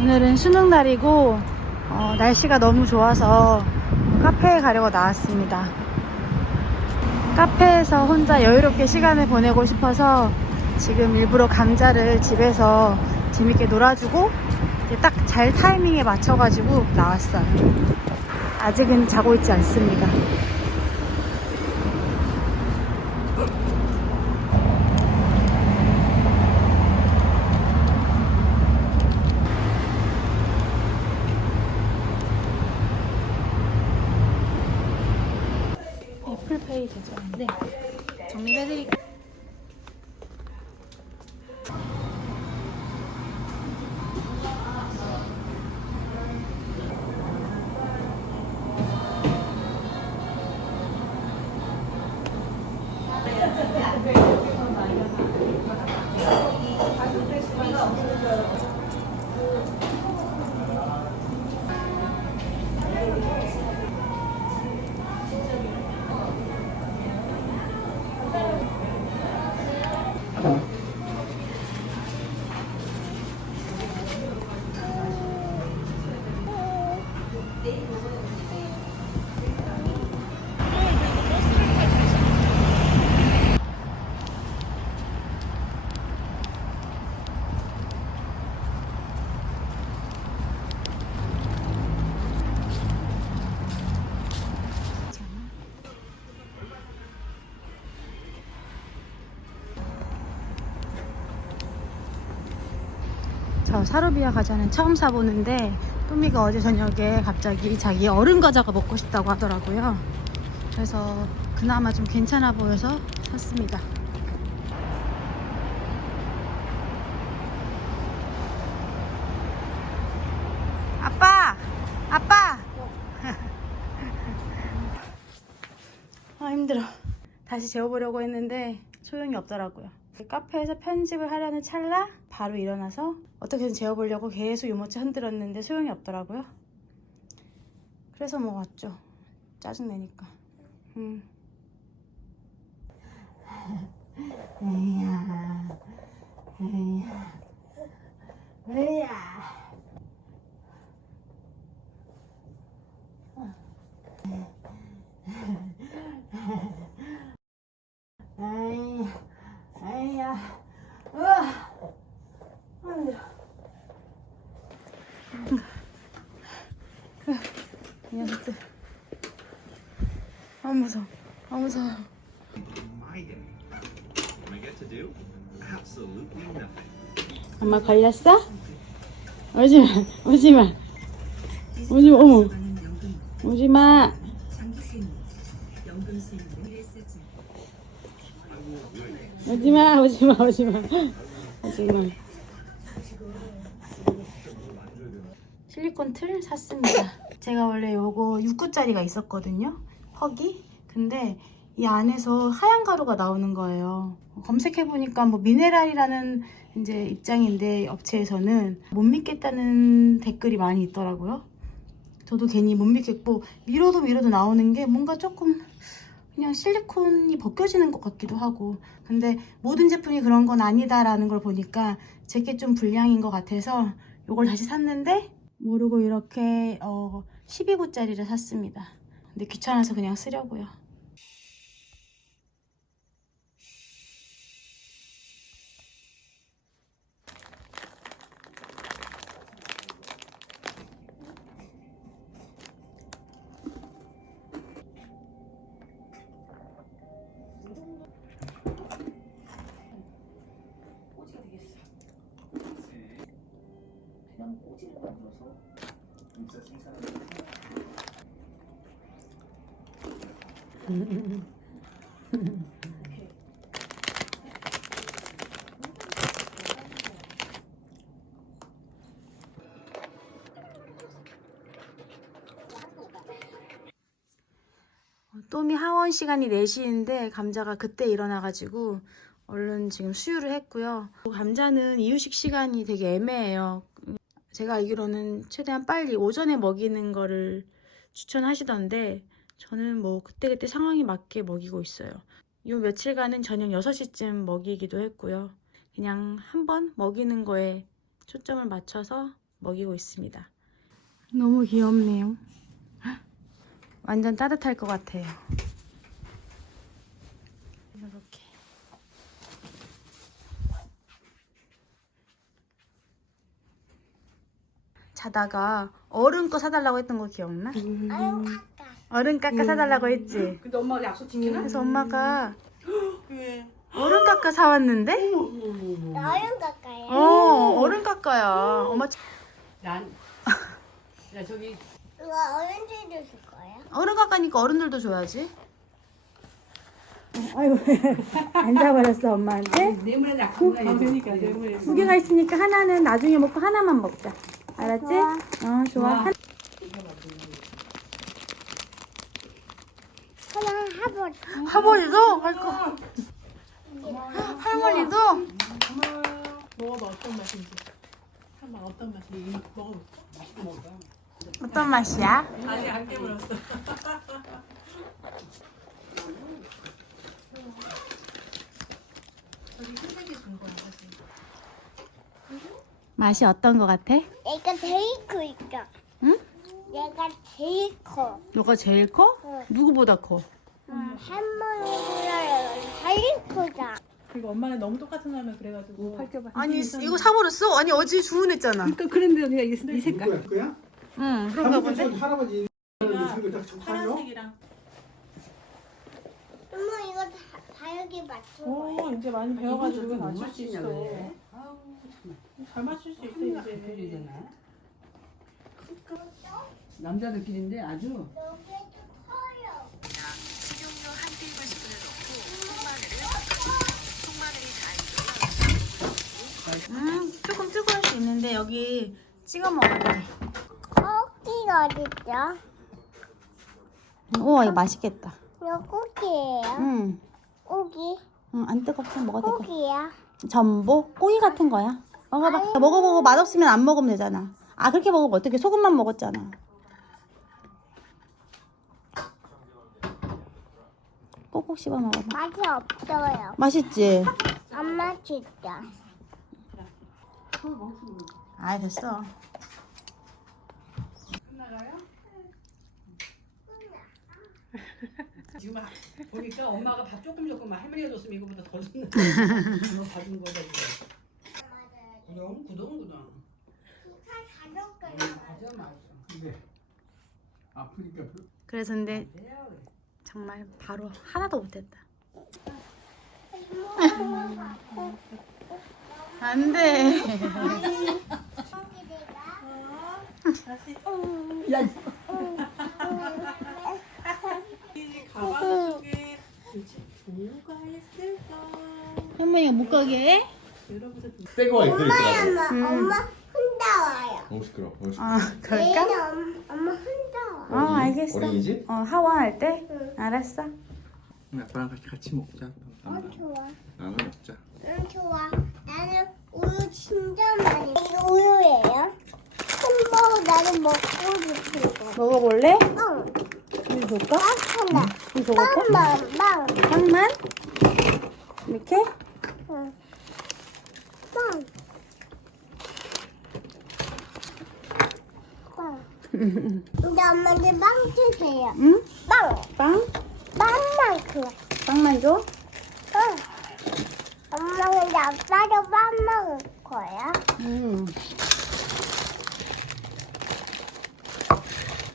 오늘은 수능 날이고 어, 날씨가 너무 좋아서 카페에 가려고 나왔습니다. 카페에서 혼자 여유롭게 시간을 보내고 싶어서 지금 일부러 감자를 집에서 재밌게 놀아주고 딱 잘 타이밍에 맞춰가지고 나왔어요. 아직은 자고 있지 않습니다. 애플페이 되죠? 네. 저 사루비아 과자는 처음 사보는데 또미가 어제 저녁에 갑자기 자기 얼음 과자가 먹고 싶다고 하더라고요. 그래서 그나마 좀 괜찮아 보여서 샀습니다. 아빠! 아빠! 아 힘들어. 다시 재워보려고 했는데 소용이 없더라고요. 카페에서 편집을 하려는 찰나 바로 일어나서 어떻게든 재워보려고 계속 유모차 흔들었는데 소용이 없더라고요. 그래서 뭐 왔죠. 짜증내니까. 음. 에이야, 에이야, 에이야. 에이, 에이야, 으아, 힘들어. 이 녀석들. 아 무서워, 아 무서워. my day. And I get to do absolutely nothing. 엄마 걸렸어? 오지마, 오지마, 오지마, 어머, 오지마. 오지마, 오지마, 오지마, 오지마. 실리콘 틀 샀습니다. 제가 원래 요거 6구짜리가 있었거든요. 퍽이. 근데 이 안에서 하얀 가루가 나오는 거예요. 검색해 보니까 뭐 미네랄이라는 이제 입장인데 업체에서는 못 믿겠다는 댓글이 많이 있더라고요. 저도 괜히 못 믿겠고 밀어도 밀어도 나오는 게 뭔가 조금 그냥 실리콘이 벗겨지는 것 같기도 하고 근데 모든 제품이 그런 건 아니다라는 걸 보니까 제게 좀 불량인 것 같아서 이걸 다시 샀는데 모르고 이렇게 어 12구짜리를 샀습니다. 근데 귀찮아서 그냥 쓰려고요. 또미 하원 시간이 4시인데 감자가 그때 일어나가지고 얼른 지금 수유를 했고요. 감자는 이유식 시간이 되게 애매해요. 제가 알기로는 최대한 빨리 오전에 먹이는 거를 추천하시던데 저는 뭐 그때그때 상황에 맞게 먹이고 있어요. 요 며칠간은 저녁 6시쯤 먹이기도 했고요. 그냥 한 번 먹이는 거에 초점을 맞춰서 먹이고 있습니다. 너무 귀엽네요. 완전 따뜻할 것 같아요. 이렇게. 자다가 얼음 거 사달라고 했던 거 기억나? 얼음 깎아 사달라고 했지. 근데 엄마가 약속 지키나? 그래서 엄마가 얼음 깎아 사왔는데? 얼음 가까이. 어, 얼음 깎아야. 엄마 차- 난. 야 저기 이거 어른들도 줄 거야? 얼음 깎으니까 어른들도 줘야지. 아이고 앉아버렸어 엄마한테. 뇌물에. 그러니까 뇌물에. 두 개가 있으니까 하나는 나중에 먹고 하나만 먹자. 알았지? 어 좋아. 한- 해볼. 할머니도 할 거. 할머니도 먹어봐 어떤 맛인지. 한번 어떤 맛인지 먹어볼까? 맛있게 먹어. 어떤 맛이야? 아직 안 깨물었어. 저기 흰색이 준 거야 사실. 맛이 어떤 거 같아? 얘가 제일 크니까. 응? 얘가 제일 커. 너가 제일 커? 응. 누구보다 커? 음, 할머니보다 제일 크다. 그리고 엄마는 너무 똑같은 거면 그래가지고. 팔겨봐. 아니 이거 사버렸어? 아니 어제 주문했잖아. 그러니까 그런데 내가 이, 이 색깔. 누구야? 그야? 응 그런가 보네. 할아버지 할아버지 이거 딱 적당요? 파란색이랑. 엄마 이거 다, 다 여기 맞춘 거야. 오 이제 많이 배워가지고 맞출 수 있어. 잘 맞출 수 있어 이제. 남자들끼리인데 아주 여기도 커요. 음 조금 뜨거울 수 있는데 여기 찍어 먹어야 돼. 꽃기가 어딨죠? 우와 이거 맛있겠다. 이거 꽃이에요. 응. 꽃이. 응, 안 뜨겁고 먹어도 될 거. 꽃이야. 전복? 꼬이 같은 거야. 먹어봐. 먹어보고 맛없으면 안 먹으면 되잖아. 아 그렇게 먹으면 어떻게 소금만 먹었잖아. 꼭꼭 씹어 먹어봐. 맛이 없어요. 맛있지? 안 맛있다. 아 됐어. 지금 하- 보니까 엄마가 밥 조금 조금 할머니가 줬으면 이거보다 더 줬는데 너 봐준 거다 이거. 구동 구동 구동. 아주 맛있어. 이게 아프니까 그- 그래서 근데 정말 바로 하나도 못했다. 안 돼. 이 가방 속에 도대체 뭐가 있을까? 할머니가 못 가게 해? 여러분들 좀 새거 애들 있더라고. 엄마, 엄마 혼자 와요. 너무 시끄러워. 너무 시끄러워. 아 그럴까? 엄- 엄마 혼자 와. 어? 알겠어. 어린이집? 어 하원할 때? 응. 알았어. 아빠랑 같이 같이 먹자. 어, 좋아. 나눠 먹자. 응, 좋아. 나는 우유 진짜 많이. 이거 우유예요? 햄버거 나는 먹고 싶은 거. 먹어볼래? 응. 이거 줄까? 하나. 이거 먹을까? 빵만, 빵. 빵만? 이렇게? 응. 빵. 빵. 근데 엄마한테 빵 주세요. 응? 빵. 빵? 빵만 그. 빵만 줘? 응. 엄마 근데 아빠도 빵 먹을 거야? 응.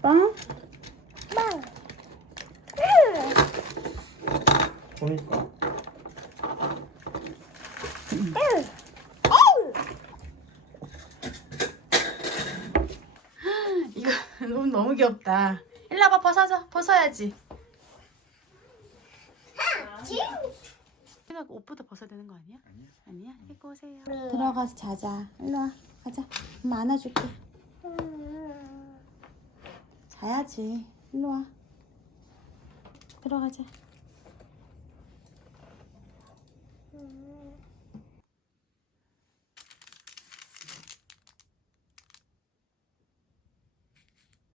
빵? 빵. 응. 보니까. 응. 응. 이거 너무 귀엽다. 일로 와봐 벗어줘. 벗어야지. 진. 그냥 옷부터 벗어야 되는 거 아니야? 아니야? 입고 오세요. 들어가서 자자. 일로 와. 가자. 엄마 안아줄게. 음. 자야지. 일로 와. 들어가자.